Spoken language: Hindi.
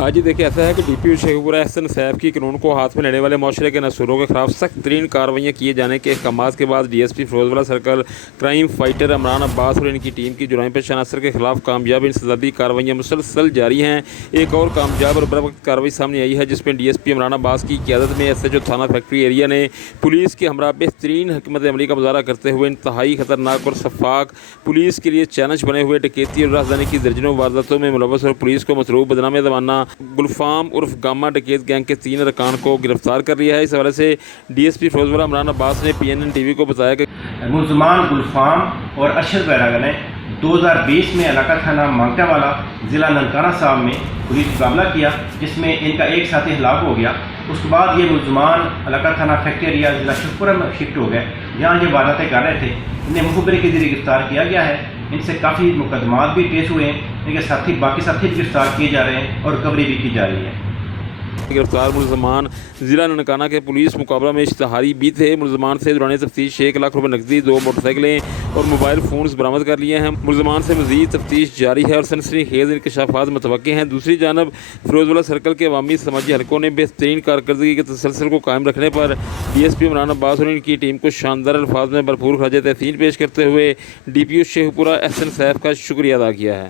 आज ही देखिए ऐसा है कि डीपीओ शेखपुरा एहसन सैफ की कानून को हाथ में लेने वाले माशरे के नसूरों के खिलाफ सख्त तरीन कार्रवाइयाँ किए जाने के अहकाम के बाद DSP Ferozewala circle crime fighter Imran Abbas और इनकी टीम की जुराइम पेश अनासर के खिलाफ कामयाब इंसदादी कार्रवाइयाँ मुसलसल जारी हैं। एक और कामयाब और बरवक्त कार्रवाई सामने आई है जिसमें डीएसपी इमरान अब्बास की क़यादत में एसएचओ थाना फैक्ट्री एरिया ने पुलिस के हमरा बेहतरीन हिकमत अमली का मुजाहरा करते हुए इंतहाई खतरनाक और शफाक पुलिस के लिए चैलेंज बने हुए डकैती और राजधानी की दर्जनों वारदातों में मुलव्वस और पुलिस को मसरूफ बदनाम ज़माना गुलफाम उर्फ गामा डकैत गैंग के 3 अरकान को गिरफ्तार कर लिया है। इस हवाले से डीएसपी फिरोजवाला इमरान अब्बास ने पीएनएन टीवी को बताया कि मुलजमान गुलफाम और अरशद बैरागा ने 2020 में इलाका थाना मांगटावाला ज़िला ननकाना साहब में पुलिस मुकाबला किया जिसमें इनका एक साथी हलाक हो गया। उसके बाद ये मुलजमान इलाका थाना फैक्ट्री एरिया ज़िला शेखपुरा में शिफ्ट हो गए जहाँ ये वारदातें कर रहे थे। इन्हें मुखबरी के जरिए गिरफ्तार किया गया है। इनसे काफ़ी मुकदमात भी पेश हुए हैं। इनके बाकी साथी भी गिरफ्तार किए जा रहे हैं और रिकवरी भी की जा रही है। गिरफ्तार मुलजमान ज़िला ननकाना के पुलिस मुकाबला में इश्तहारी भी थे। मुलजमान से दौरान तफ्तीश 1 लाख रुपये नकदी, 2 मोटरसाइकिलें और मोबाइल फ़ोन्स बरामद कर लिए हैं। मुलजमान से मज़ीद तफ्तीश जारी है और सनसनीखेज़ इंकशाफात मुतवक्किल हैं। दूसरी जानब फिरोजवाला सर्कल के अवामी समाजी हलकों ने बेहतरीन कारकर्दगी के तसलसल को कायम रखने पर डीएसपी इमरान अब्बास और इनकी टीम को शानदार अल्फाज में भरपूर खराज तहसीन पेश करते हुए डीपीओ शेखपुरा एहसन सैफ का शुक्रिया अदा किया है।